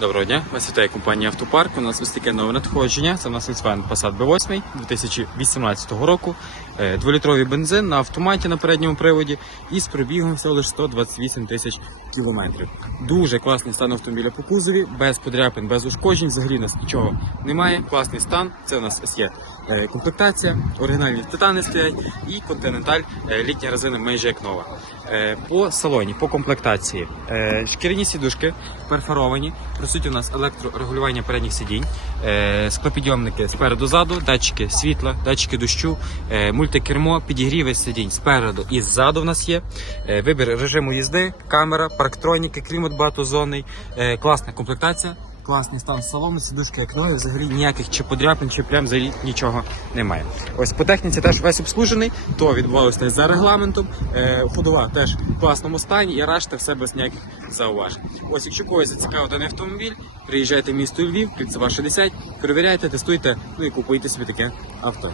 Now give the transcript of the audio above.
Доброго дня, вас вітає компанія Автопарк. У нас ось таке нове надходження. Це у нас Volkswagen Passat B8 2018 року. Е, Дволітровий бензин на автоматі на передньому приводі і з пробігом всього лише 128 тисяч кілометрів. Дуже класний стан автомобіля по кузові, без подряпин, без ушкоджень. Взагалі нас нічого немає. Класний стан. Це у нас є е, комплектація, оригінальні титани стоять і континенталь е, літня резина майже як нова. По салоні, по комплектації. Шкіряні сідушки перфоровані. Присутні у нас електрорегулювання передніх сидінь, е, склопідйомники спереду ззаду, датчики світла, датчики дощу, е, мультикермо, підігріви сидінь спереду і ззаду в нас є. Е, Вибір режиму їзди, камера, парктроніки, клімат багатозонний, класна комплектація. Класний стан салону, сідушки як нові, взагалі ніяких чи подряпин, чи плям взагалі нічого немає. Ось по техніці теж весь обслужений, то відбувалося за регламентом. Е, ходова теж в класному стані і решта все без ніяких зауважень. Ось, якщо когось зацікавив даний автомобіль, приїжджайте в місто Львів, Кільцева 60, перевіряйте, тестуйте, ну і купуйте собі таке авто.